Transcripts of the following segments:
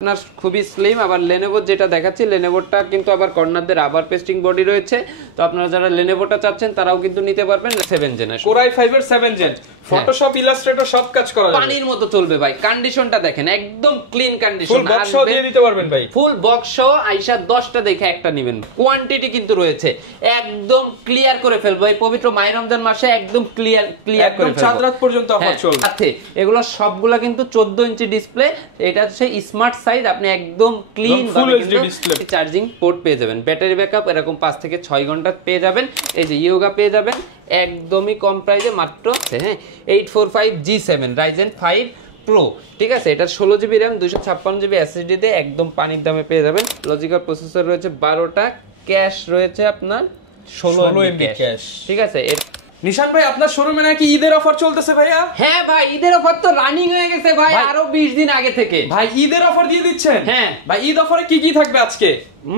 আপনার খুবই স্লিম। আবার লেনোভো যেটা দেখাচ্ছি, লেনোভোটা কিন্তু আবার কর্নার দিয়ে রাবার পেস্টিং বডি রয়েছে। তো আপনারা যারা লেনোভোটা চাচ্ছেন তারাও কিন্তু নিতে পারবেন। 7 জেনারেশন Core i5 এর 7 জেন, ফটোশপ ইলাস্ট্রেটর সব কাজ করা যাবে, পানির মতো চলবে ভাই। কন্ডিশনটা দেখেন, একদম ক্লিন কন্ডিশন। ফুল বক্স সহ দিয়ে দিতে পারবেন ভাই। ফুল বক্স সহ আইসা 10টা দেখে একটা নেবেন। কোয়ান্টিটি কিন্তু রয়েছে, একদম ক্লিয়ার করে ফেলবো এই পবিত্র মাহে রমজান মাসে, একদম ক্লিয়ার করে ফেলবো। চাঁদ রাত পর্যন্ত অফার চলবে। সাথে এগুলো সবগুলা কিন্তু 14 ইঞ্চি ডিসপ্লে। এটা হচ্ছে স্মার্ট সাইজ, আপনি একদম clean full HD display, charging port পেয়ে যাবেন, ব্যাটারি ব্যাকআপ এরকম 5 থেকে 6 ঘন্টা পেয়ে যাবেন। এই যে ইয়োগা পেয়ে যাবেন একদমই কম প্রাইসে, মাত্র 845 G7 Ryzen 5 Pro। ঠিক আছে, এটা 16GB RAM 256GB SSD দিয়ে একদম পানির দামে পেয়ে যাবেন। লজিক্যাল প্রসেসর রয়েছে 12টা, ক্যাশ রয়েছে আপনার 16 ক্যাশ। ঠিক আছে। নিশান ভাই, আপনার শোরুমে নাকি ঈদের অফার চলতেছে ভাইয়া? হ্যাঁ ভাই, ঈদের অফার তো রানিং হয়ে গেছে ভাই, আরো 20 দিন আগে থেকে। ভাই ঈদের অফার দিয়ে দিচ্ছেন? হ্যাঁ ভাই, ঈদ অফারে কি কি থাকবে আজকে?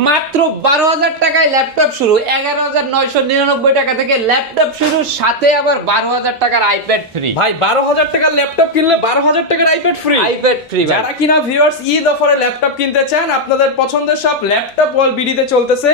মাত্র 12,000 টাকায় ল্যাপটপ শুরু, 11,999 টাকা থেকে ল্যাপটপ শুরু, সাথে আবার 12,000 টাকার আইপ্যাড ফ্রি। ভাই 12,000 টাকার ল্যাপটপ কিনলে 12,000 টাকার আইপ্যাড ফ্রি। IPad free. যারা কিনা ভিউয়ার্স ঈদ অফারে ল্যাপটপ কিনতে চান, আপনাদের পছন্দের সব ল্যাপটপ ওয়াল বিডিতে চলতেছে।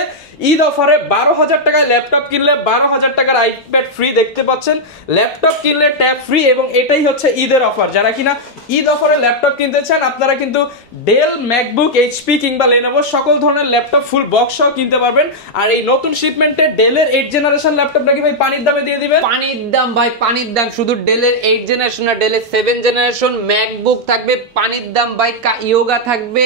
ঈদ অফারে 12,000 টাকায় ল্যাপটপ কিনলে 12,000 টাকার আইপ্যাড ফ্রি দেখতে পাচ্ছেন। ল্যাপটপ কিনলে ট্যাব ফ্রি, এবং এটাই হচ্ছে ঈদের অফার। যারা কিনা ঈদ অফারে ল্যাপটপ কিনতে চান, আপনারা কিন্তু ডেল, ম্যাকবুক, এইচপি কিংবা লেনোভো সকল ধরনের ল্যাপটপ ফুল বক্স সহ কিনতে পারবেন। আর এই নতুন শিপমেন্টে ডেলের 8 জেনারেশন ল্যাপটপ নাকি ভাই পানির দামে দিয়ে দিবেন। পানির দাম ভাই, পানির দাম। শুধু ডেলের 8 জেনারেশন না, ডেলের 7 জেনারেশন ম্যাকবুক থাকবে পানির দাম ভাই। ইয়োগা থাকবে,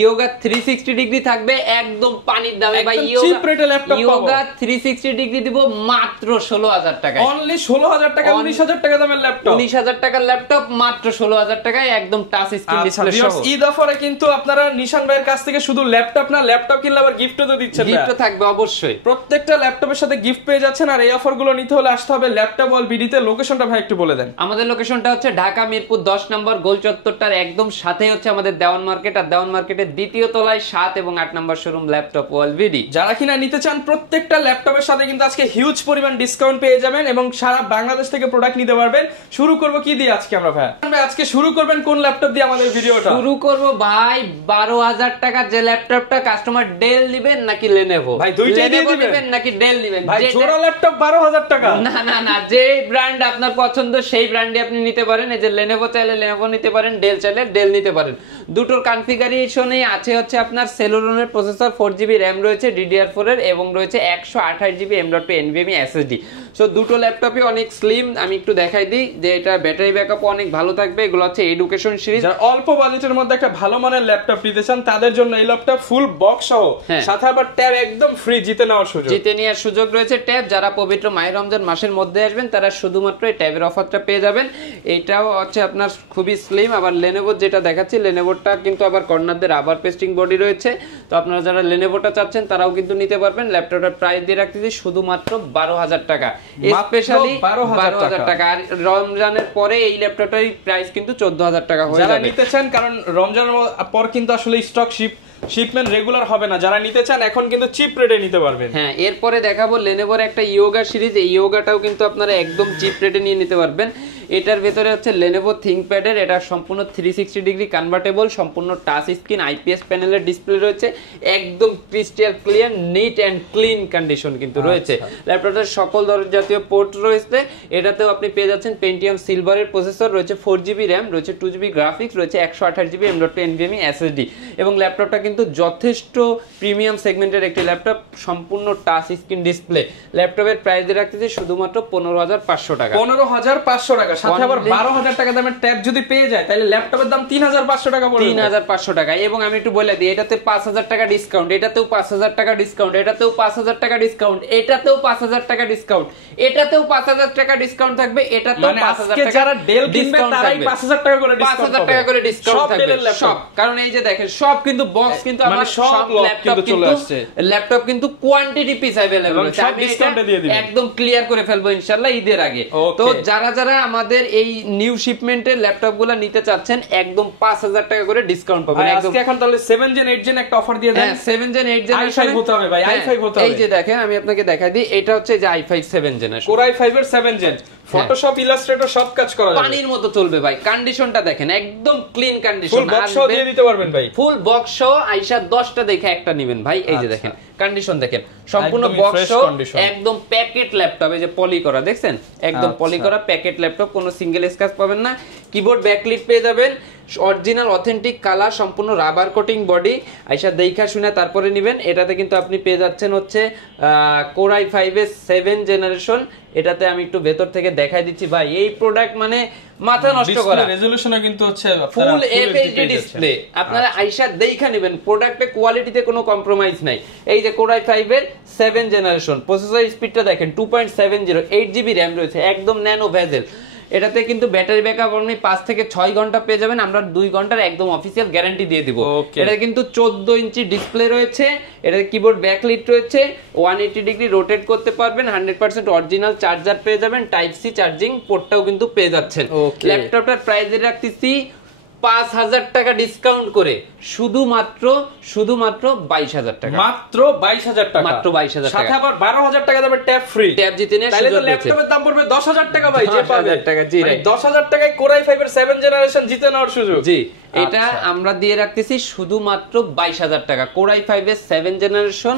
ইয়োগা 360 ডিগ্রি থাকবে একদম পানির দামে ভাই। ইয়োগা 360 ডিগ্রি দিব মাত্র 16,000 টাকায়। অনলি 16,000 টাকা, 19,000 টাকা দামের ল্যাপটপ। 19,000 টাকার ল্যাপটপ মাত্র 16,000 টাকায় একদম টাচ স্ক্রিন ডিসপ্লে সহ। ঈদ অফারে কিন্তু আপনারা নিশান ভাইয়ের কাছ থেকে শুধু ল্যাপটপ না, ল্যাপটপ কিনলে আবার গিফটও তো দিচ্ছেন। গিফট থাকবে অবশ্যই, প্রত্যেকটা ল্যাপটপের সাথে গিফট পেয়ে যাচ্ছেন। আর এই অফারগুলো নিতে হলে আসতে হবে ল্যাপটপ ওয়াল বিডিতে। লোকেশনটা ভাই একটু বলে দেন। আমাদের লোকেশনটা হচ্ছে ঢাকা মিরপুর 10 নম্বর গোল চত্বরটার একদম সাথে হচ্ছে আমাদের দেওয়ান মার্কেট। আর দেওয়ান মার্কেটের দ্বিতীয় তলায় 7 এবং 8 নম্বর শোরুম ল্যাপটপ ওয়াল বিডি। যারা কিনা নিতে চান, প্রত্যেকটা ল্যাপটপের সাথে কিন্তু আজকে হিউজ পরিমাণ ডিসকাউন্ট পেয়ে যাবেন এবং সারা বাংলাদেশ থেকে প্রোডাক্ট নিতে পারবেন। শুরু করব কি দিয়ে আজকে আমরা ভাই? আজকে শুরু করবেন কোন ল্যাপটপ দিয়ে আমাদের ভিডিওটা? শুরু করব ভাই 12,000 টাকা যে ল্যাপটপটা কাস্টমার ডেল নেবেন নাকি লেনোভো? ভাই দুইটাই দিয়ে দিবেন নাকি ডেল নেবেন? ভাই জোড়া ল্যাপটপ 12,000 টাকা? না না না, যে ব্র্যান্ড আপনার পছন্দ সেই ব্র্যান্ডই আপনি নিতে পারেন। এই যে লেনোভো চাইলে লেনোভো নিতে পারেন, ডেল চাইলে ডেল নিতে পারেন। দুটোর কনফিগারেশনই আছে হচ্ছে আপনার সেলোরনের প্রসেসর, 4GB RAM রয়েছে DDR4 এর, এবং রয়েছে 128GB M.2 NVMe SSD। So দুটো ল্যাপটপই অনেক স্লিম। আমি একটু দেখাই দিই যে এটা ব্যাটারি ব্যাকআপ অনেক ভালো থাকবে। এগুলো হচ্ছে এডুকেশন সিরিজ। যারা অল্প বাজেটের মধ্যে একটা ভালো মানের ল্যাপটপ নিতে চান, তাদের জন্য এই ল্যাপটপ ফুল বক্স সহ, সাথে আবার ট্যাব একদম ফ্রি, জিতে নেওয়ার সুযোগ রয়েছে ট্যাব। যারা পবিত্র মাহে রমজান মাসের মধ্যে আসবেন তারা শুধুমাত্র এই ট্যাবের অফারটা পেয়ে যাবেন। এটাও হচ্ছে আপনার খুবই স্লিম। আবার লেনোভো যেটা দেখাচ্ছি, লেনোভোটা কিন্তু আবার কর্নার দিয়ে রাবার পেস্টিং বডি রয়েছে। তো আপনারা যারা লেনোভোটা চাচ্ছেন তারাও কিন্তু নিতে পারবেন। ল্যাপটপটার প্রাইস দিয়ে রাখতেছি শুধুমাত্র 12,000 টাকা, স্পেশালি 12,000 টাকা। আর রমজানের পরে এই ল্যাপটপটার প্রাইস কিন্তু 14,000 টাকা হয়ে যাবে। যারা নিতে চান, কারণ রমজানের পর কিন্তু আসলে স্টক শিপমেন্ট রেগুলার হবে না, যারা নিতে চান এখন কিন্তু চিপ রেটে নিতে পারবেন। হ্যাঁ, এরপরে দেখাবো লেনোভোর একটা ইয়োগা সিরিজ। এই ইয়োগাটাও কিন্তু আপনারা একদম চিপ রেটে নিয়ে নিতে পারবেন। এটার ভেতরে হচ্ছে লেনোভো থিংকপ্যাডের, এটা সম্পূর্ণ 360 ডিগ্রি কনভার্টেবল, সম্পূর্ণ টাচ স্ক্রিন, আইপিএস প্যানেলের ডিসপ্লে রয়েছে, একদম crystal clear, neat and clean condition কিন্তু রয়েছে। ল্যাপটপের সকল জাতীয় পোর্ট রয়েছে। এটাতেও আপনি পেয়ে যাচ্ছেন পেন্টিয়াম সিলভারের প্রসেসর, রয়েছে 4GB RAM, রয়েছে 2GB গ্রাফিক্স, রয়েছে 128GB M.2 NVMe SSD। এবং ল্যাপটপটা কিন্তু যথেষ্ট প্রিমিয়াম সেগমেন্টের একটি ল্যাপটপ, সম্পূর্ণ টাচ স্ক্রিন ডিসপ্লে। ল্যাপটপের প্রাইস দিয়ে রাখতেছি শুধুমাত্র 15,500 টাকা। 15,500 টাকা, সাথে আবার 12,000 টাকা দামের ট্যাব যদি পেয়ে যায়, তাহলে ল্যাপটপের দাম 3,500 টাকা পড়বে। 3,500 টাকা। এবং আমি একটু বলে দিই, এটাতে 5,000 টাকা ডিসকাউন্ট, এটাতেও 5,000 টাকা ডিসকাউন্ট, এটাতেও 5,000 টাকা ডিসকাউন্ট, এটাতেও 5,000 টাকা ডিসকাউন্ট, এটাতেও 5,000 টাকা ডিসকাউন্ট থাকবে, এটাতেও 5,000 টাকা। যারা ডেল কিনবে তারাই 5,000 টাকা করে ডিসকাউন্ট পাবে। 5,000 টাকা করে ডিসকাউন্ট থাকবে সব। কারণ এই যে দেখেন, সব কিন্তু বক্স কিন্তু আমার সব ল্যাপটপ চলে আসছে। ল্যাপটপ কিন্তু কোয়ান্টিটি পিস अवेलेबल আছে, আমি ডিসকাউন্টে দিয়ে দিব, একদম ক্লিয়ার করে ফেলবো ইনশাআল্লাহ ঈদের আগে। তো যারা আমাদের এই নিউ শিপমেন্টের ল্যাপটপগুলো নিতে চাচ্ছেন, একদম 5,000 টাকা করে ডিসকাউন্ট পাবেন একদম। এখন তাহলে 7 জেন 8 জেন একটা অফার দিয়ে দেন। হ্যাঁ, 7 জেন 8 জেন i5 হতে হবে ভাই, i5 হতে হবে। এই যে দেখেন, আমি আপনাকে দেখাই দিই, এটা হচ্ছে যে i5 7 জেনারেশন, Core i5 এর 7 জেন, ফটোশপ ইলাস্ট্রেটর সব কাজ করা যাবে, পানির মতো চলবে ভাই। কন্ডিশনটা দেখেন একদম ক্লিন কন্ডিশন, ফুল বক্স দিয়ে দিতে পারবেন ভাই, ফুল বক্স আইসা 10টা দেখে একটা নেবেন ভাই। এই যে দেখেন কন্ডিশন দেখেন, সম্পূর্ণ বক্স একদম প্যাকেট ল্যাপটপ, এই যে পলি করা দেখছেন, একদম পলি করা প্যাকেট ল্যাপটপ, কোনো সিঙ্গেল স্ক্র্যাচ পাবেন না। কিবোর্ড ব্যাকলিট পেয়ে যাবেন, অরিজিনাল অথেন্টিক কালার, সম্পূর্ণ রাবার কোটিং বডি, আইসা দেখা শুনে তারপরে নেবেন। এটাতে কিন্তু আপনি পেয়ে যাচ্ছেন হচ্ছে Core i5 এর 7 জেনারেশন। এটাতে আমি একটু ভেতর থেকে দেখাই দিচ্ছি ভাই, এই প্রোডাক্ট মানে মাথা নষ্ট করা, রেজোলিউশনও কিন্তু হচ্ছে ফুল এফএইচডি ডিসপ্লে। আপনারা আইসা দেখা নেবেন, প্রোডাক্টে কোয়ালিটিতে কোনো কম্প্রোমাইজ নাই। এই যে Core i5 এর 7 জেনারেশন, প্রসেসর স্পিডটা দেখেন 2.70, 8GB র‍্যাম রয়েছে, একদম ন্যানো ভেজেল। এটাতে কিন্তু ব্যাটারি ব্যাকআপ আপনি 5 থেকে 6 ঘন্টা পেয়ে যাবেন, আমরা 2 ঘন্টার একদম অফিসিয়াল গ্যারান্টি দিয়ে দিব। এটা কিন্তু 14 ইঞ্চি ডিসপ্লে রয়েছে, এটাতে কিবোর্ড ব্যাকলিট রয়েছে, 180 ডিগ্রি রোটেট করতে পারবেন, 100% অরিজিনাল চার্জার পেয়ে যাবেন, টাইপ সি চার্জিং পোর্টটাও কিন্তু পেয়ে যাচ্ছেন। ল্যাপটপটার প্রাইস রাখতেছি 5000 টাকা ডিসকাউন্ট করে শুধুমাত্র 22000 টাকা, মাত্র 22000 টাকা, মাত্র 22000 টাকা, সাথে আবার 12000 টাকা দেবে ট্যাব ফ্রি। ট্যাব জিতে নিয়ে তাহলে তো ল্যাপটপের দাম পড়বে 10000 টাকা ভাই, যে পাবে 10000 টাকা। জি ভাই 10000 টাকায় Core i5 এর 7 জেনারেশন জিতে নেওয়ার সুযোগ। জি, এটা আমরা দিয়ে রাখতেছি শুধুমাত্র 22000 টাকা। Core i5 এর 7 generation,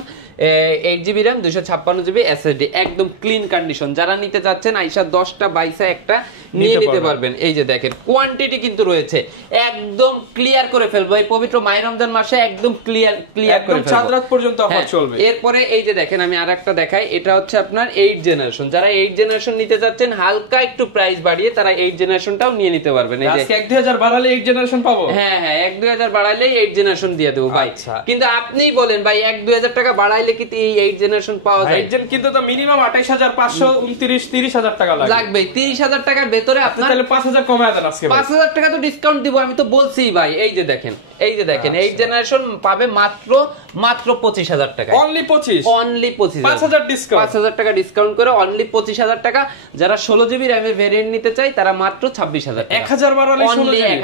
8GB RAM, 256GB SSD, একদম ক্লিন কন্ডিশন। যারা নিতে চাচ্ছেন আইসা 10টা 22 একটা নিয়ে নিতে পারবেন। এই যে দেখেন কোয়ান্টিটি কিন্তু রয়েছে, একদম ক্লিয়ার করে ফেলবো এই পবিত্র মাহে রমজান মাসে, একদম ক্লিয়ার করে ফেলবো, চাঁদ রাত পর্যন্ত অফার চলবে। এরপরে এই যে দেখেন আমি আরেকটা দেখাই, এটা হচ্ছে আপনার 8 জেনারেশন। যারা 8 জেনারেশন নিতে চাচ্ছেন হালকা একটু প্রাইস বাড়িয়ে, তারা 8 জেনারেশনটাও নিয়ে নিতে পারবেন। এই যে আজকে 1-2000 বাড়ালে 8 জেনারেশন পাবো। হ্যাঁ 1-2000 বাড়াইলেই 8 জেনারেশন দিয়ে দেবো ভাই। কিন্তু আপনিই বলেন ভাই 1-2000 টাকা বাড়াইলে কি এই 8 জেনারেশন পাওয়া যায়? 8 জেন কিন্তু তো মিনিমাম 28500 টাকা লাগবে। 30000 টাকার ভেতরে আপনার তাহলে 5000 কমায় দেন আজকে। 5000 টাকা তো ডিসকাউন্ট দিব, আমি তো বলছি ভাই। এই যে দেখেন 8 জেনারেশন পাবে মাত্র 25000 টাকা, অনলি 25 5000 ডিসকাউন্ট, 5000 টাকা ডিসকাউন্ট করে অনলি 25000 টাকা। যারা 16GB RAM এর ভেরিয়েন্ট নিতে চায় তারা মাত্র 26000 টাকা, 1000 বাড়ালে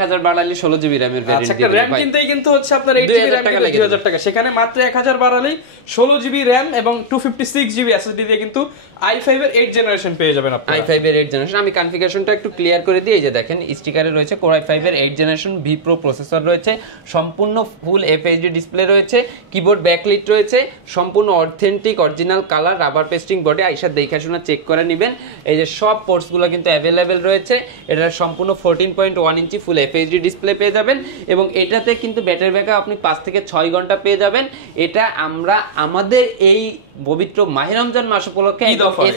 1000 বাড়ালে 16GB RAM এর ভেরিয়েন্ট দিবেন। RAM কিনতেই কিন্তু হচ্ছে আপনার 8GB RAM 2000 টাকা, সেখানে মাত্র 1000 বাড়ালেই 16GB RAM এবং 256GB SSD দিয়ে কিন্তু i5 এর 8 জেনারেশন পেয়ে যাবেন আপনারা। i5 এর 8 জেনারেশন আমি কনফিগারেশনটা একটু ক্লিয়ার করে দিই। এই যে দেখেন স্টিকারে রয়েছে Core i5 এর 8 জেনারেশন V Pro প্রসেসর রয়েছে, সম্পূর্ণ ফুল এফএইচডি ডিসপ্লে রয়েছে, কিবোর্ড ব্যাকলিট রয়েছে, সম্পূর্ণ authentic original colour, rubber pasting body, আইসা দেখা শোনা চেক করে নেবেন। এই যে সব পোর্টসগুলো কিন্তু অ্যাভেলেবেল রয়েছে। এটা সম্পূর্ণ 14.1 ইঞ্চি ফুল এফএইচডি ডিসপ্লে পেয়ে যাবেন, এবং এটাতে কিন্তু ব্যাটারি ব্যাকআপ আপনি 5 থেকে 6 ঘন্টা পেয়ে যাবেন। এটা আমরা আমাদের এই পবিত্র মাহে রমজান মাস উপলক্ষে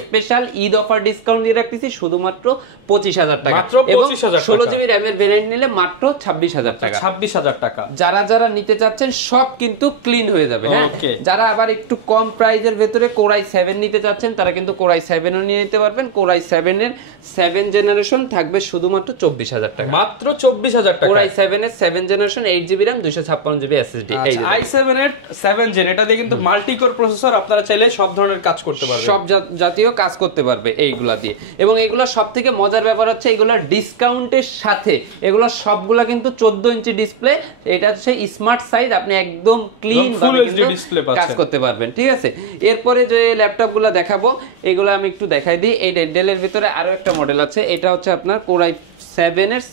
স্পেশাল ঈদ অফার ডিসকাউন্ট দিয়ে রাখতেছি শুধুমাত্র 25000 টাকা, মাত্র এবং 25000 টাকা। 16GB RAM এর ভেরিয়েন্ট নিলে মাত্র 26000 টাকা। 26000 টাকা। যারা নিতে চাচ্ছেন সব কিন্তু ক্লিন হয়ে যাবে। হ্যাঁ, যারা আবার একটু কম প্রাইজের ভেতরে Core i7 নিতে চাচ্ছেন তারা কিন্তু Core i7 ও নিয়ে নিতে পারবেন। Core i7 এর 7 জেনারেশন থাকবে শুধুমাত্র 24000 টাকা, মাত্র 24000 টাকা। Core i7 এর 7 generation 8GB RAM, 256GB SSD। এই যে i7 এর 7 জেন, এটা দিয়ে কিন্তু মাল্টি কোর প্রসেসর, আপনারা চাইলে সব ধরনের কাজ করতে পারবেন, সব জাতীয় কাজ করতে পারবে এইগুলা দিয়ে। এবং এগুলো সবথেকে মজার ব্যাপার হচ্ছে এগুলো ডিসকাউন্টের সাথে এগুলো সবগুলা কিন্তু 14 ইঞ্চি ডিসপ্লে, এটা হচ্ছে স্মার্ট সাইজ, আপনি একদম ক্লিন ভাবে কাজ করতে পারবেন। ঠিক আছে, এরপরে যে ল্যাপটপগুলো দেখাবো এগুলো আমি একটু দেখাই দিই। এই ডেলের ভিতরে আরো একটা মডেল আছে, এটা হচ্ছে আপনার Core i7 এর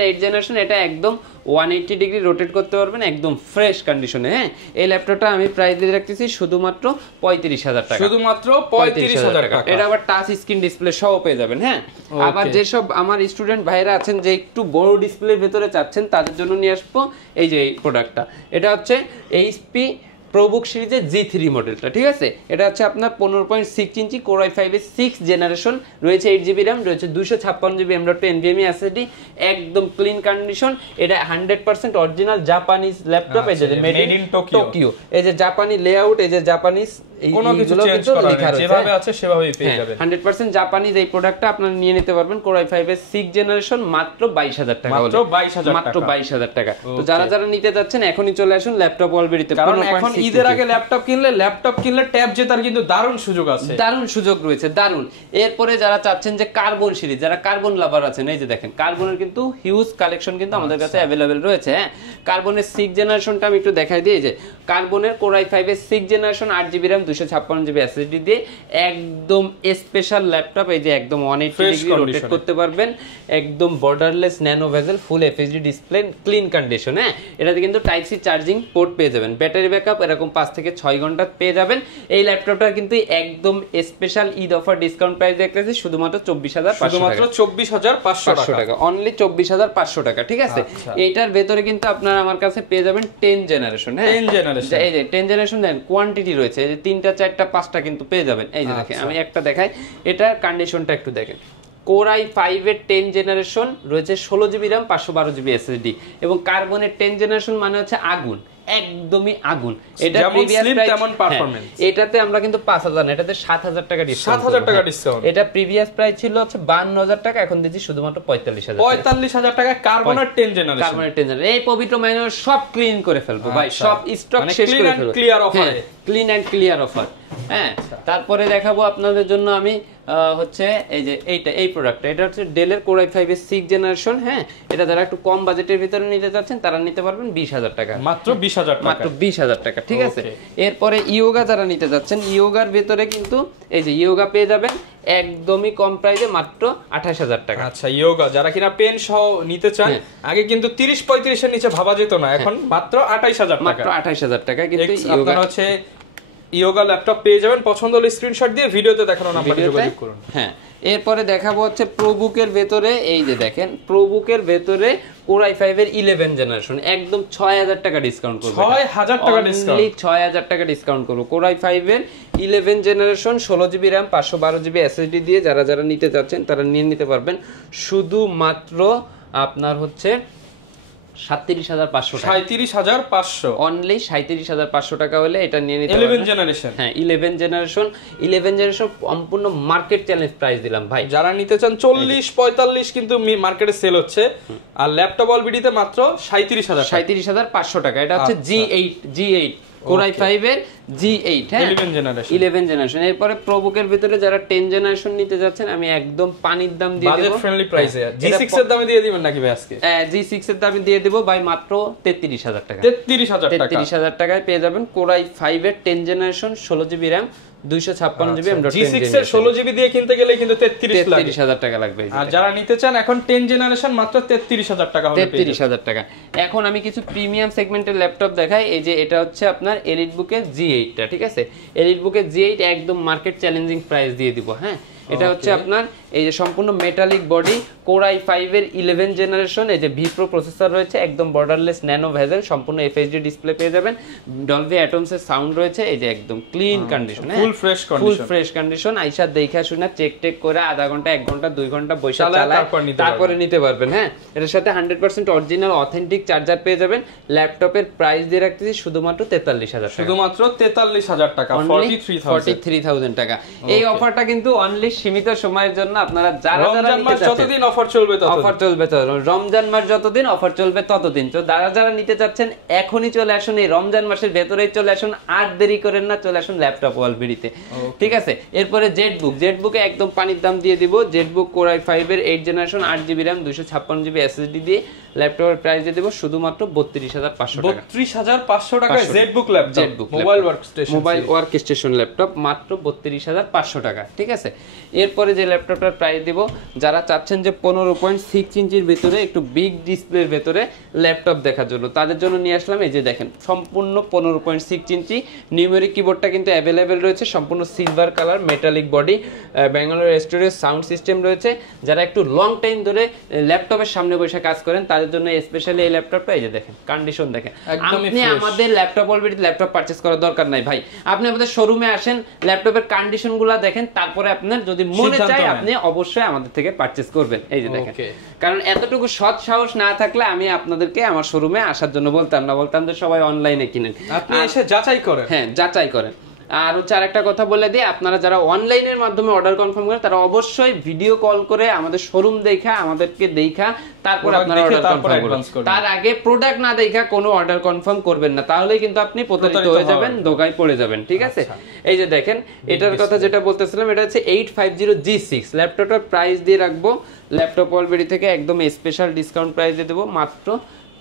8 জেনারেশন। এটা একদম 180 ডিগ্রি রোটেট করতে পারবেন, একদম ফ্রেশ কন্ডিশনে। হ্যাঁ, এই ল্যাপটপটা আমি প্রাইস দিয়ে রাখতেছি শুধুমাত্র 35000 টাকা, শুধুমাত্র 35000 টাকা। এটা আবার টাচ স্ক্রিন ডিসপ্লে সহ পেয়ে যাবেন। হ্যাঁ, আবার যেসব আমার স্টুডেন্ট ভাইরা আছেন যে একটু বড় ডিসপ্লের ভিতরে চাচ্ছেন তাদের জন্য নিয়ে আসবো এই যে এই প্রোডাক্টটা। এটা হচ্ছে HP প্রোবুক সিরিজের G3 মডেলটা। ঠিক আছে, এটা হচ্ছে আপনার 15.6 ইঞ্চি Core i5 এর 6 জেনারেশন, রয়েছে 8GB RAM, রয়েছে 256GB M.2 NVMe SSD, একদম ক্লিন কন্ডিশন। এটা 100% অরিজিনাল জাপানিজ ল্যাপটপ, এই যে মেড ইন টোকিও, এই যে জাপানি লেআউট, এই যে জাপানিজ কোনো কিছু চেঞ্জ করা নেই, যেভাবে আছে সেভাবেই পেয়ে যাবেন। 100% জাপানিজ এই প্রোডাক্টটা আপনারা নিয়ে নিতে পারবেন। Core i5 এর 6 জেনারেশন মাত্র 22000 টাকা, মাত্র 22000 টাকা। তো যারা নিতে যাচ্ছেন এখনই চলে আসুন ল্যাপটপ ওয়ালবেরিতে, কারণ এখন ঈদের আগে ল্যাপটপ কিনলে ট্যাব জেতার কিন্তু দারুণ সুযোগ আছে, দারুণ সুযোগ রয়েছে, দারুণ। এরপরে যারা চাচ্ছেন যে কার্বন সিরিজ, যারা কার্বন লাভার আছেন, এই যে দেখেন কার্বনের কিন্তু হিউজ কালেকশন কিন্তু আমাদের কাছে অ্যাভেলেবেল রয়েছে। হ্যাঁ, কার্বনের 6 জেনারেশনটা আমি একটু দেখাই দিই, যে কার্বনের কোর i5 এর 6 generation 8GB RAM 256GB SSD দিয়ে একদম স্পেশাল ল্যাপটপ। এই যে একদম 180 ডিগ্রি রোটেট করতে পারবেন, একদম বর্ডারলেস ন্যানো ভেজেল ফুল FHD ডিসপ্লে, ক্লিন কন্ডিশন। হ্যাঁ, এটাতে কিন্তু টাইপ সি চার্জিং পোর্ট পেয়ে যাবেন, ব্যাটারি ব্যাকআপ এরকম 5 থেকে 6 ঘন্টা পেয়ে যাবেন। এই ল্যাপটপটা কিন্তু একদম special Eid offer discount price দেখতেছি শুধুমাত্র 24,500 টাকা, অনলি 24,500 টাকা। ঠিক আছে, এইটার ভেতরে কিন্তু আপনারা আমার কাছে পেয়ে যাবেন 10 জেনারেশন। হ্যাঁ, 10 জেনারেশন, এই যে 10 জেনারেশন দেন কোয়ান্টিটি রয়েছে, এই যে 3টা 4টা 5টা কিন্তু পেয়ে যাবেন। এই যে দেখেন আমি একটা দেখাই, এটার কন্ডিশনটা একটু দেখেন। কোর i5 এর 10 জেনারেশন রয়েছে 16GB RAM 512GB SSD, এবং কার্বনের 10 জেনারেশন মানে হচ্ছে আগুন, একদমই আগুন। এটা প্রিভিয়াস প্রাইস তেমন পারফরম্যান্স, এটাতে আমরা কিন্তু 5000 না, এটাতে 7000 টাকা ডিসকাউন্ট, 7000 টাকা ডিসকাউন্ট। এটা প্রিভিয়াস প্রাইস ছিল হচ্ছে 52000 টাকা, এখন দিচ্ছি শুধুমাত্র 45000 টাকা কার্বনের 10 জেনারেশন। কার্বনের 10 জেনারেশন এই পবিত্র মাইনার সব ক্লিন করে ফেলবো ভাই, সব স্টক শেষ করে ফেলবো, ক্লিয়ার অফারে, ক্লিন এন্ড ক্লিয়ার অফার। হ্যাঁ, তারপরে দেখাবো আপনাদের জন্য আমি হচ্ছে এই যে এই প্রোডাক্টটা, এটা হচ্ছে ডেলের কোর i5 এর 6 জেনারেশন। হ্যাঁ, এটা যারা একটু কম বাজেটের ভিতরে নিতে চাচ্ছেন তারা নিতে পারবেন 20000 টাকা, মাত্র 20000 টাকা, মাত্র 20000 টাকা। ঠিক আছে, এরপরে ইয়োগা যারা নিতে যাচ্ছেন, ইয়োগার ভিতরে কিন্তু এই যে ইয়োগা পেয়ে যাবেন একদমই কম প্রাইসে মাত্র 28000 টাকা। আচ্ছা, ইয়োগা যারা কিনা পেন সহ নিতে চান, আগে কিন্তু 30-35 এর নিচে ভাবা যেত না, এখন মাত্র 28000 টাকা, মাত্র 28000 টাকা। কিন্তু আপনারা হচ্ছে ইয়োগা ল্যাপটপ পেয়ে যাবেন, পছন্দ হলে স্ক্রিনশট দিয়ে ভিডিওতে দেখানো নাম্বারে যোগাযোগ করুন। হ্যাঁ, এরপরে দেখাবো হচ্ছে প্রোবুকের ভেতরে, এই যে দেখেন প্রোবুকের ভেতরে কোর i5 এর 11 জেনারেশন একদম 6000 টাকা ডিসকাউন্ট করব, 6000 টাকা ডিসকাউন্ট, অনলি 6000 টাকা ডিসকাউন্ট করব। কোর i5 এর 11 generation 16GB RAM 512GB SSD দিয়ে যারা নিতে চাচ্ছেন তারা নিয়ে নিতে পারবেন শুধুমাত্র আপনার হচ্ছে 37500 টাকা, 37500, অনলি 37500 টাকা হলে এটা নিয়ে নিতে পারবেন। 11 জেনারেশন, হ্যাঁ 11 জেনারেশন সম্পূর্ণ মার্কেট চ্যালেঞ্জ প্রাইস দিলাম ভাই। যারা নিতে চান 40-45 কিন্তু মার্কেটে সেল হচ্ছে, আর ল্যাপটপ অলবিডিতে মাত্র 37500 টাকা। এটা হচ্ছে G8 কোর i5 এর G8, হ্যাঁ 11 জেনারেশন। এরপরে প্রোবুকের ভিতরে যারা 10 জেনারেশন নিতে যাচ্ছেন আমি একদম পানির দাম দিয়ে দেব, বাজেট ফ্রেন্ডলি প্রাইসে। G6 এর দামে দিয়ে দিবেন নাকি ভাই আজকে? G6 এর দামে দিয়ে দেব ভাই মাত্র 33000 টাকা, 33000 টাকায় পেয়ে যাবেন কোর i5 এর 10 generation 16GB RAM 256GB G6 এর 16GB দিয়ে কিনতে গেলে কিন্তু 33000 টাকা লাগবে। আর যারা নিতে চান এখন 10 জেনারেশন মাত্র 33000 টাকা হলে 33000 টাকা। এখন আমি কিছু প্রিমিয়াম সেগমেন্টের ল্যাপটপ দেখাই। এই যে এটা হচ্ছে আপনার এলিটবুকের G8 টা, ঠিক আছে, এলিটবুকের G8 একদম মার্কেট চ্যালেঞ্জিং প্রাইস দিয়ে দিব। হ্যাঁ, এটা হচ্ছে আপনার এই যে সম্পূর্ণ মেটালিক বডি কোর i5 এর 11 জেনারেশন, এই যে ভি প্রো প্রসেসর রয়েছে, একদম বর্ডারলেস ন্যানো ভেজেল, সম্পূর্ণ FHD ডিসপ্লে পেয়ে যাবেন, ডলবি অ্যাটমস এর সাউন্ড রয়েছে, এই যে একদম clean condition, full fresh condition. আইসা দেখা শুনে চেক করে আধা ঘন্টা 1 ঘন্টা 2 ঘন্টা বসে চালায় তারপরে নিতে পারবেন। হ্যাঁ, এটার সাথে 100% অরিজিনাল অথেন্টিক চার্জার পেয়ে যাবেন। ল্যাপটপের প্রাইস দিয়ে রাখতেছি শুধুমাত্র 43000 টাকা, শুধুমাত্র 43000 টাকা, 43000 টাকা। এই অফারটা কিন্তু অনলি সীমিত সময়ের জন্য, আপনারা যারা যতদিন অফার চলবে রমজান মাস যতদিন অফার চলবে ততদিন। তো যারা নিতে চাচ্ছেন এখনই চলে আসুন, এই রমজান মাসের ভেতরেই চলে আসুন, আর দেরি করেন না, চলে আসুন ল্যাপটপ ওয়ালবিডিতে। ঠিক আছে, এরপরে জেটবুকে একদম পানির দাম দিয়ে দিব। জেটবুক কোর i5 এর 8 generation 8GB RAM 256GB SSD দিয়ে ল্যাপটপের প্রাইস দিয়ে দেব শুধুমাত্র 32500 টাকা, 32500 টাকা। Jetbook laptop, mobile workstation laptop মাত্র 32500 টাকা। ঠিক আছে, এরপরে যে ল্যাপটপটার প্রাইস দিব, যারা চাচ্ছেন যে 15.6 ইঞ্চির ভিতরে একটু বিগ ডিসপ্লের ভিতরে ল্যাপটপ দেখার জন্য, তাদের জন্য নিয়ে আসলাম এই যে দেখেন সম্পূর্ণ 15.6 ইঞ্চি নিউমেরিক কিবোর্ডটা কিন্তু অ্যাভেলেবেল রয়েছে, সম্পূর্ণ silver colour metallic body, Bangalore studio sound system রয়েছে। যারা একটু লং টাইম ধরে ল্যাপটপের সামনে বসে কাজ করেন তাদের জন্য স্পেশালি এই ল্যাপটপটা, এই যে দেখেন কন্ডিশন দেখেন। আপনি আমাদের ল্যাপটপ অলরেডি ল্যাপটপ পারচেজ করার দরকার নাই ভাই, আপনি আমাদের শোরুমে আসেন, ল্যাপটপের কন্ডিশনগুলো দেখেন, তারপরে আপনার যদি মনে চায় আপনি অবশ্যই আমাদের থেকে পারচেজ করবেন। এই যে দেখেন, কারণ এতটুকু সৎ সাহস না থাকলে আমি আপনাদেরকে আমার শোরুমে আসার জন্য বলতাম না, বলতাম যে সবাই অনলাইনে কিনেন, আপনি এসে যাচাই করেন। হ্যাঁ, যাচাই করেন। আর হচ্ছে আরেকটা কথা বলে দিই, আপনারা যারা অনলাইনের মাধ্যমে অর্ডার কনফার্ম করেন তারা অবশ্যই ভিডিও কল করে আমাদের শোরুম দেখা, আমাদেরকে দেখা তারপর আপনারা অর্ডার কনফার্ম করবেন। তার আগে প্রোডাক্ট না দেখা কোনো অর্ডার কনফার্ম করবেন না, তাহলেই কিন্তু আপনি প্রতারিত হয়ে যাবেন, ধোঁকায় পড়ে যাবেন। ঠিক আছে, এই যে দেখেন এটার কথা যেটা বলতেছিলাম, এটা হচ্ছে 850G6 ল্যাপটপটার প্রাইস দিয়ে রাখবো ল্যাপটপ অলরেডি থেকে একদম স্পেশাল ডিসকাউন্ট প্রাইস দিয়ে দেবো মাত্র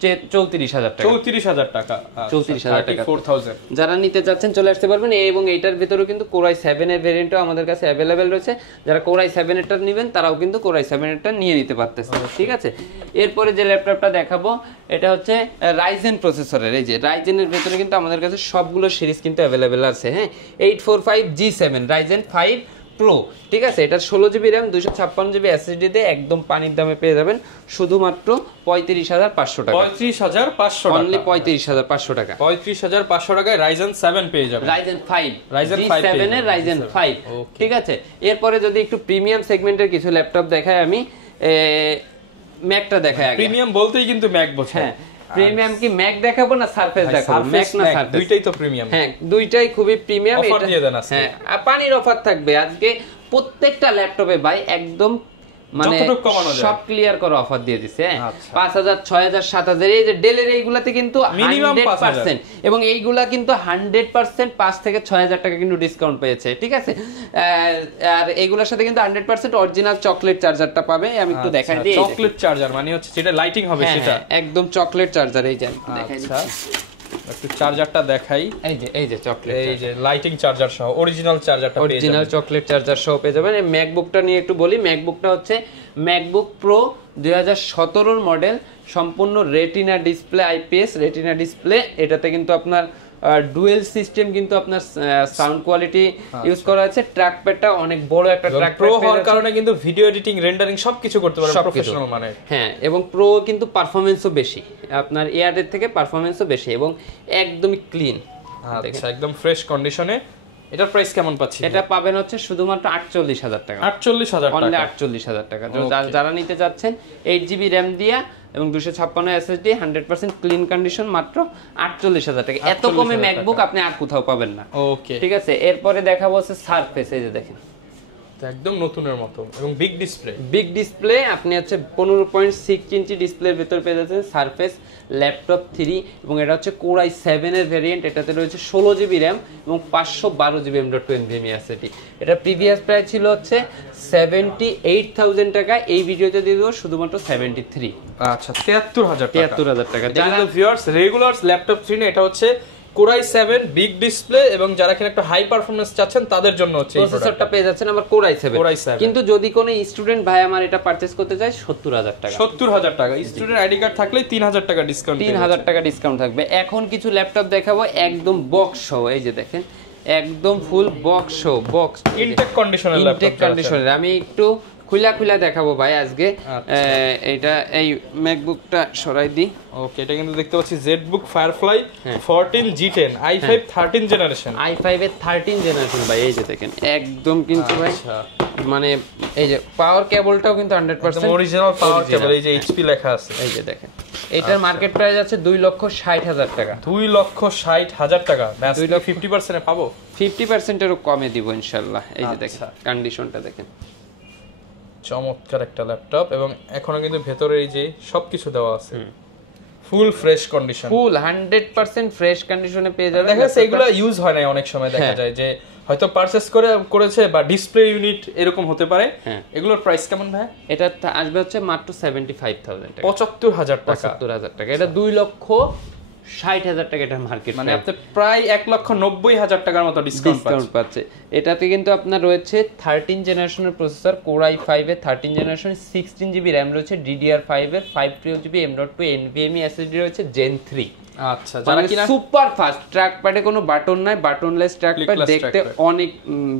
34,000 টাকা। 34,000 টাকা। 34,000 টাকা। 34,000 যারা নিতে চাচ্ছেন চলে আসতে পারবেন। এবং এইটার ভিতরেও কিন্তু Core i7 এর ভেরিয়েন্টও আমাদের কাছে অ্যাভেলেবেল রয়েছে। যারা Core i7 এরটা নেবেন তারাও কিন্তু Core i7 এরটা নিয়ে নিতে পারতেছে, ঠিক আছে। এরপরে যে ল্যাপটপটা দেখাবো এটা হচ্ছে রাইজেন প্রসেসরের। এই যে রাইজেনের ভেতরে কিন্তু আমাদের কাছে সবগুলো সিরিজ কিন্তু অ্যাভেলেবেল আছে, হ্যাঁ। 845G7 রাইজেন 5 প্রো, ঠিক আছে। এটা 16GB র্যাম 256GB এসএসডি দিয়ে একদম পানির দামে পেয়ে যাবেন শুধুমাত্র 35,500 টাকা। 35,500 টাকা, অনলি 35,500 টাকা। 35,500 টাকায় রাইজেন 7 পেয়ে যাবেন। রাইজেন 5 রাইজেন 5 7 এর রাইজেন 5, ঠিক আছে। এরপরে যদি একটু প্রিমিয়াম সেগমেন্টের কিছু ল্যাপটপ দেখাই আমি, ম্যাকটা দেখাই আগে। প্রিমিয়াম বলতেই কিন্তু ম্যাক বোঝায়। হ্যাঁ, প্রিমিয়াম কি ম্যাক দেখাবো না সারফেস দেখাবো? ম্যাক না সারফেস, দুইটাই তো প্রিমিয়াম। হ্যাঁ, দুইটাই খুবই প্রিমিয়াম। অফার দিয়ে দেন আজকে। হ্যাঁ, পানির অফার থাকবে আজকে প্রত্যেকটা ল্যাপটপে ভাই, একদম মানে সব ক্লিয়ার করে অফার দিয়ে দিছে। 5,000 6,000 7,000 এই যে ডেলের এইগুলাতে কিন্তু মিনিমাম 100%, এবং এইগুলা কিন্তু 100% 5 থেকে 6,000 টাকা কিন্তু ডিসকাউন্ট পেয়েছে, ঠিক আছে। আর এইগুলোর সাথে কিন্তু 100% অরিজিনাল চকলেট চার্জারটা পাবে। আমি একটু দেখাই দিই। চকলেট চার্জার মানে হচ্ছে যেটা লাইটিং হবে সেটা, একদম চকলেট চার্জার। এই যে দেখাই আচ্ছা, একটু চার্জারটা দেখাই। এই যে চকলেট, এই যে লাইটিং চার্জার সহ অরিজিনাল চার্জারটা পেয়ে যাবেন। অরিজিনাল চকলেট চার্জার সহ পেয়ে যাবেন। এই ম্যাকবুকটা নিয়ে একটু বলি। ম্যাকবুকটা হচ্ছে ম্যাকবুক প্রো 2017 এর মডেল, সম্পূর্ণ retina display, IPS retina display. এটাতে কিন্তু আপনার ডুয়েল সিস্টেম কিন্তু আপনার সাউন্ড কোয়ালিটি ইউজ করা আছে। ট্র্যাকপ্যাডটা অনেক বড় একটা ট্র্যাকপ্যাড প্রো হওয়ার কারণে কিন্তু ভিডিও এডিটিং, রেন্ডারিং সবকিছু করতে পারবেন প্রফেশনাল মানে। হ্যাঁ, এবং প্রো কিন্তু পারফরম্যান্সও বেশি, আপনার এয়ারের থেকে পারফরম্যান্সও বেশি, এবং একদমই ক্লিন। আচ্ছা, একদম ফ্রেশ কন্ডিশনে। এটার প্রাইস কেমন পাচ্ছি? এটা পাবেন হচ্ছে শুধুমাত্র 48,000 টাকা। 48,000 টাকা, অনলি 48,000 টাকা। যারা নিতে চাচ্ছেন 8GB র্যাম দিয়া এবং 256 এসএসডি 100% ক্লিন কন্ডিশন, মাত্র 48,000 টাকা। এত কমে ম্যাকবুক আপনি আর কোথাও পাবেন না। ওকে, ঠিক আছে। এরপরে দেখাবো হচ্ছে সারফেস। এই যে দেখেন, একদম নতুনের মতো এবং বিগ ডিসপ্লে। বিগ ডিসপ্লে আপনি হচ্ছে 15.6 ইঞ্চি ডিসপ্লের ভিতর পেয়ে যাচ্ছেন সারফেস ল্যাপটপ 3, এবং এটা হচ্ছে Core i7 এর ভেরিয়েন্ট। এটাতে রয়েছে 16GB র্যাম এবং 512GB M.2 NVMe SSD। এটা প্রিভিয়াস প্রাইস ছিল হচ্ছে 78,000 টাকা। এই ভিডিওতে দিয়ে দেবো শুধুমাত্র 73। আচ্ছা, 73,000 টাকা। 73,000 টাকা। যারা ভিউয়ার্স রেগুলার ল্যাপটপ 3 এটা হচ্ছে Core i7 বিগ ডিসপ্লে, এবং যারা কিনা একটু হাই পারফরম্যান্স চাচ্ছেন তাদের জন্য হচ্ছে এই প্রসেসরটা পেয়ে যাচ্ছেন আমার Core i7। কিন্তু যদি কোনো স্টুডেন্ট ভাই আমার এটা পারচেজ করতে চায় 70,000 টাকা। 70,000 টাকা। স্টুডেন্ট আইডি কার্ড থাকলে 3,000 টাকা ডিসকাউন্ট, 3,000 টাকা ডিসকাউন্ট থাকবে। এখন কিছু ল্যাপটপ দেখাবো একদম বক্স সহ। এই যে দেখেন, একদম ফুল বক্স সহ, বক্স ইনটেক কন্ডিশনের ল্যাপটপ। ইনটেক কন্ডিশনের আমি একটু খুলা দেখাবো ভাই আজকে। এটা এই ম্যাকবুকটা সরাই দিই। ওকে, এটা কিন্তু দেখতে পাচ্ছি Jetbook firefly 14 G10 i5 13 generation. i5 এর 13 জেনারেশন ভাই। এই যে দেখেন, একদম কিন্তু ভাই মানে এই যে পাওয়ার কেবলটাও কিন্তু 100% অরিজিনাল পাওয়ার কেবল। এই যে এইচপি লেখা আছে। এই যে দেখেন, এটার মার্কেট প্রাইস আছে 2,60,000 টাকা। 2,60,000 টাকা। 50% এ পাবো? 50% এরও কমে দিব ইনশাআল্লাহ। এই যে দেখেন, কন্ডিশনটা দেখেন, চমৎকার একটা ল্যাপটপ, এবং এখনো কিন্তু ভেতরে এই যে সবকিছু দেওয়া আছে, ফুল ফ্রেশ কন্ডিশন, ফুল 100% ফ্রেশ কন্ডিশনে পেয়ে যাবেন। দেখা যাচ্ছে এগুলো ইউজ হয় না, অনেক সময় দেখা যায় যে হয়তো পারচেজ করেছে বা ডিসপ্লে ইউনিট এরকম হতে পারে। এগুলোর প্রাইস কেমন ভাই? এটা আসবে হচ্ছে মাত্র 75,000 টাকা। 75,000 টাকা। 75,000 টাকা। এটা 2,60,000 টাকা এটার মার্কেট, মানে আপনি প্রায় 1,90,000 টাকার মতো ডিসকাউন্ট পাচ্ছে। এটাতে কিন্তু আপনার রয়েছে 13 জেনারেশনের প্রসেসর, Core i5 এর 13 জেনারেশন, 16GB র্যাম রয়েছে, DDR5 এর 512GB M.2 NVMe SSD রয়েছে Gen 3। আচ্ছা, যারা কিনা সুপার ফাস্ট, ট্র্যাকপ্যাডে কোনো বাটন নাই, বাটনলেস ট্র্যাকপ্যাড, দেখতে অনেক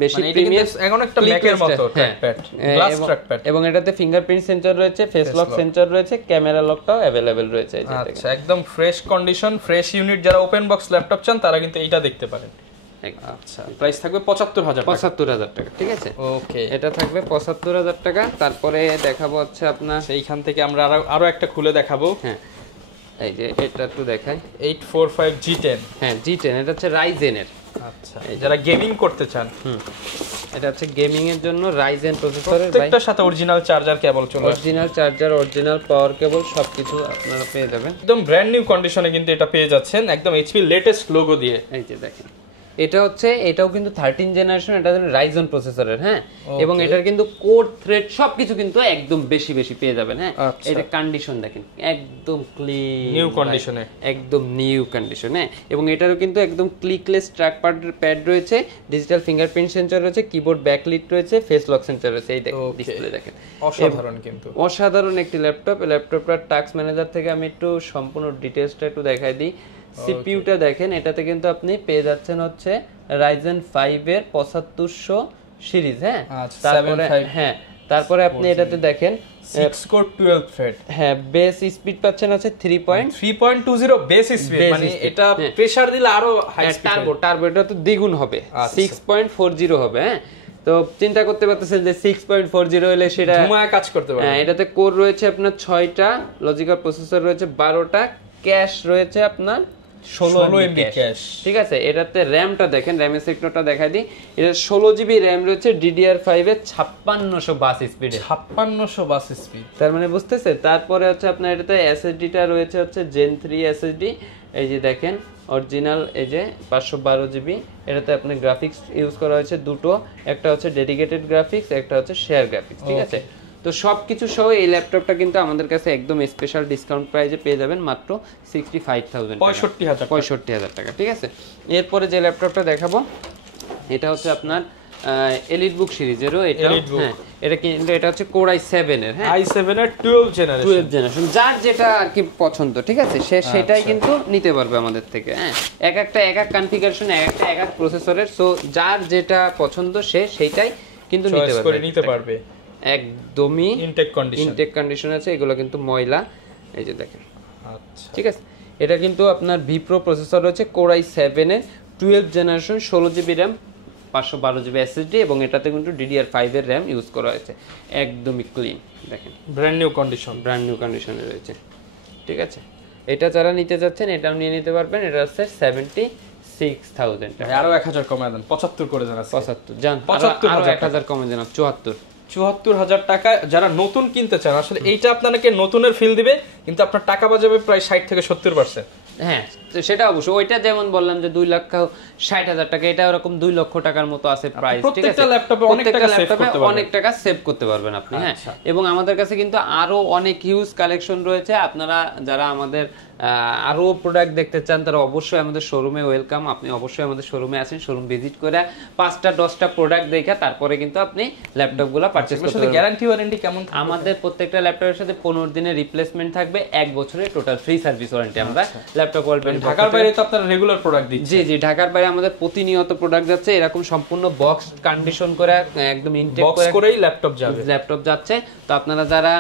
বেশি প্রিমিয়াম, এখন একটা ম্যাকের মতো ট্র্যাকপ্যাড, গ্লাস ট্র্যাকপ্যাড, এবং এটাতে ফিঙ্গারপ্রিন্ট সেন্সর রয়েছে, ফেস লক সেন্সর রয়েছে, ক্যামেরা লকটাও अवेलेबल রয়েছে। আচ্ছা, একদম ফ্রেশ কন্ডিশন, ফ্রেশ ইউনিট। যারা ওপেন বক্স ল্যাপটপ চান তারা কিন্তু এইটা দেখতে পারেন। আচ্ছা, প্রাইস থাকবে 75,000 টাকা। ঠিক আছে, ওকে, এটা থাকবে 75,000 টাকা। তারপরে দেখাবো হচ্ছে আপনার সেইখান থেকে আমরা আরো একটা খুলে দেখাবো। হ্যাঁ, এই যে এটা একটু দেখাই, 845 G10। হ্যাঁ, G10, এটা হচ্ছে রাইজেন এর। আচ্ছা, যারা গেমিং করতে চান, এটা হচ্ছে গেমিং এর জন্য রাইজেন প্রসেসরের, প্রত্যেকটার সাথে অরিজিনাল চার্জার কেবল চলে আসে, অরিজিনাল চার্জার, অরিজিনাল পাওয়ার কেবল সবকিছু আপনারা পেয়ে যাবেন। একদম ব্র্যান্ড নিউ কন্ডিশনে কিন্তু এটা পেয়ে যাচ্ছেন, একদম এইচপি লেটেস্ট লোগো দিয়ে। এই যে দেখেন, এটা হচ্ছে এটাও কিন্তু 13 জেনারেশন, এটা রাইজন প্রসেসরের, হ্যাঁ, এবং এটার কিন্তু কোর থ্রেড সবকিছু কিন্তু একদম বেশি বেশি পেয়ে যাবেন, হ্যাঁ। এটা কন্ডিশন দেখেন একদম ক্লিন, নিউ কন্ডিশনে, একদম নিউ কন্ডিশনে, এবং এটারও কিন্তু একদম ক্লিকলেস ট্র্যাক প্যাড রয়েছে, ডিজিটাল ফিঙ্গারপ্রিন্ট সেন্সর রয়েছে, কিবোর্ড ব্যাকলিট রয়েছে, ফেস লক সেন্সর রয়েছে। এই দেখেন ডিসপ্লে দেখেন, অসাধারণ, কিন্তু অসাধারণ একটি ল্যাপটপ। এই ল্যাপটপটার টাস্ক ম্যানেজার থেকে আমি একটু সম্পূর্ণ ডিটেইলসটা একটু দেখাই দিই। সিপিইউটা দেখেন, এটাতে কিন্তু আপনি পেয়ে যাচ্ছেন হচ্ছে Ryzen 5 এর 7500 সিরিজ, হ্যাঁ। তারপরে হ্যাঁ, তারপরে আপনি এটাতে দেখেন 6 কোর 12 থ্রেড, হ্যাঁ, বেস স্পিড পাচ্ছেন হচ্ছে 3.20 বেস স্পিড, মানে এটা প্রেসার দিলে আরো হাই স্পিড, টার্বো এটা তো দ্বিগুণ হবে, 6.40 হবে, হ্যাঁ। তো চিন্তা করতে পারতেছেন যে 6.40 হলে সেটা ধুমায় কাজ করতে পারবে। হ্যাঁ, এটাতে কোর রয়েছে আপনার 6টা, লজিক্যাল প্রসেসর রয়েছে 12টা, ক্যাশ রয়েছে আপনার 16 MB ক্যাশ, ঠিক আছে। এটাতে র‍্যামটা দেখেন, র‍্যামের সেক্টরটা দেখাই দিই। এটা 16 GB র‍্যাম রয়েছে DDR5 এর 5600 বাস স্পিডে, 5600 বাস স্পিড, তার মানে বুঝতেছে। তারপরে হচ্ছে আপনার এটাতে এসএসডিটা রয়েছে হচ্ছে Gen 3 এসএসডি, এই যে দেখেন অরিজিনাল, এই যে 512 GB। এটাতে আপনি গ্রাফিক্স ইউজ করা হয়েছে দুটো, একটা হচ্ছে ডেডিকেটেড গ্রাফিক্স, একটা হচ্ছে শেয়ার গ্রাফিক্স, ঠিক আছে। তো সবকিছু সহ এই ল্যাপটপটা কিন্তু আমাদের কাছে একদম স্পেশাল ডিসকাউন্ট প্রাইসে পেয়ে যাবেন মাত্র 65,000 65,000 টাকা, ঠিক আছে। এরপরে যে ল্যাপটপটা দেখাবো এটা হচ্ছে আপনার এলিট বুক সিরিজেরও, এটা হ্যাঁ, এটা কিন্তু এটা হচ্ছে কোর i7 এর, হ্যাঁ, i7 এর 12 জেনারেশন, যার যেটা আর কি পছন্দ, ঠিক আছে, সে সেটাই কিন্তু নিতে পারবে আমাদের থেকে, হ্যাঁ। এক এক কনফিগারেশন, এক এক প্রসেসরের, সো যার যেটা পছন্দ সে সেইটাই কিন্তু নিতে পারবে। একদমই ইনটেক কন্ডিশন আছে, এগুলো কিন্তু ময়লা, এই যে দেখেন, আচ্ছা, ঠিক আছে। এটা কিন্তু আপনার ভিপ্রো প্রসেসর রয়েছে, কোর i7 এর 12 generation, 16 GB RAM, 512 GB SSD, এবং এটাতে কিন্তু DDR5 এর RAM ইউজ করা হয়েছে, একদমই ক্লিন দেখেন, ব্র্যান্ড নিউ কন্ডিশনে রয়েছে, ঠিক আছে। এটা যারা নিতে যাচ্ছেন এটাও নিয়ে নিতে পারবেন। এটা হচ্ছে 76,000 টাকা, আরো 1000 কমায় দেন, 75 করে দেন, 75 জান, আরো 1000 কমে দেন, 74,000 টাকা। যারা নতুন কিনতে চান, আসলে এইটা আপনাকে নতুনের ফিল দিবে, কিন্তু আপনার টাকা বাঁচাবে প্রায় 60 থেকে 70%। হ্যাঁ, তো সেটা অবশ্যই, ওইটা যেমন বললাম যে 2,60,000 টাকা, এটা এরকম 2 লক্ষ টাকার মতো আছে প্রাইস, ঠিক আছে। প্রত্যেকটা ল্যাপটপে অনেক টাকা সেভ করতে পারবেন আপনি, হ্যাঁ। এবং আমাদের কাছে কিন্তু আরো অনেক হিউজ কালেকশন রয়েছে। আপনারা যারা আমাদের আরো প্রোডাক্ট দেখতে চান তারা অবশ্যই আমাদের শোরুমে ওয়েলকাম। আপনি অবশ্যই আমাদের শোরুমে আসেন, শোরুম ভিজিট করে 5টা 10টা প্রোডাক্ট দেখে তারপরে কিন্তু আপনি ল্যাপটপগুলো পারচেজ করতে পারবেন। গ্যারান্টি ওয়ারেন্টি কেমন? আমাদের প্রত্যেকটা ল্যাপটপের সাথে 15 দিনের রিপ্লেসমেন্ট থাকবে, 1 বছরের টোটাল ফ্রি সার্ভিস ওয়ারেন্টি আমরা ল্যাপটপ ওয়ালপেন। ঢাকার বাইরে তো আপনারা রেগুলার প্রোডাক্ট দিচ্ছেন? জি জি, ঢাকার বাইরে আমাদের প্রতিনিয়ত প্রোডাক্ট যাচ্ছে, এরকম সম্পূর্ণ বক্স কন্ডিশন করে একদম ইনটেক করেই ল্যাপটপ যাচ্ছে। তো আপনারা যারা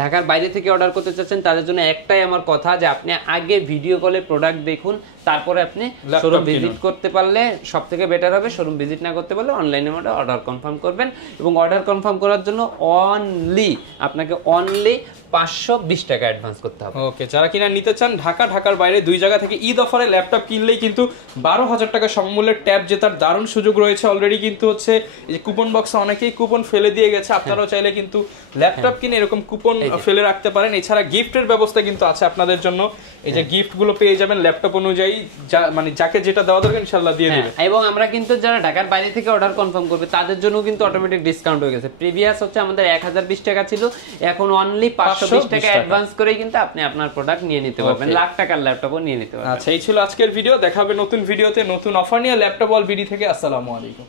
ঢাকার বাইরে থেকে অর্ডার করতে চাচ্ছেন তাদের জন্য একটাই আমার কথা, যে আপনি আগে ভিডিও কলে প্রোডাক্ট দেখুন, তারপরে আপনি শোরুম ভিজিট করতে পারলে সবথেকে বেটার হবে। শোরুম ভিজিট না করতে পারলে অনলাইনে অর্ডার কনফার্ম করবেন, এবং অর্ডার কনফার্ম করার জন্য আপনাকে অনলি 520 টাকা অ্যাডভান্স করতে হবে। ওকে, যারা কিনা নিতে চান ঢাকার বাইরে 2 জায়গা থেকে ঈদ অফারে ল্যাপটপ কিনলেই কিন্তু 12,000 টাকা সমমূল্যের ট্যাব জেতার দারুণ সুযোগ রয়েছে। অলরেডি কিন্তু হচ্ছে এই কুপন বক্সে অনেকেই কুপন ফেলে দিয়ে গেছে, আপনারাও চাইলে কিন্তু ল্যাপটপ কিনে এরকম কুপন ফেলে রাখতে পারেন। এছাড়া গিফটের ব্যবস্থা কিন্তু আছে আপনাদের জন্য, এই যে গিফট গুলো পেয়ে যাবেন ল্যাপটপ অনুযায়ী, মানে যাকে যেটা দেওয়া দরকার ইনশাআল্লাহ দিয়ে দিবেন। এবং আমরা কিন্তু যারা ঢাকার বাইরে থেকে অর্ডার কনফার্ম করবে তাদের জন্য কিন্তু অটোমেটিক ডিসকাউন্ট হয়ে গেছে। প্রিভিয়াস হচ্ছে আমাদের 1020 টাকা ছিল, এখন অনলি 520 টাকা অ্যাডভান্স করে কিন্তু আপনি আপনার প্রোডাক্ট নিয়ে নিতে পারবেন, লাখ টাকার ল্যাপটপও নিয়ে নিতে পারবেন। আচ্ছা, এই ছিল আজকের ভিডিও। দেখা হবে নতুন ভিডিওতে নতুন অফার নিয়ে ল্যাপটপ অল বিডি থেকে। আসসালামু আলাইকুম।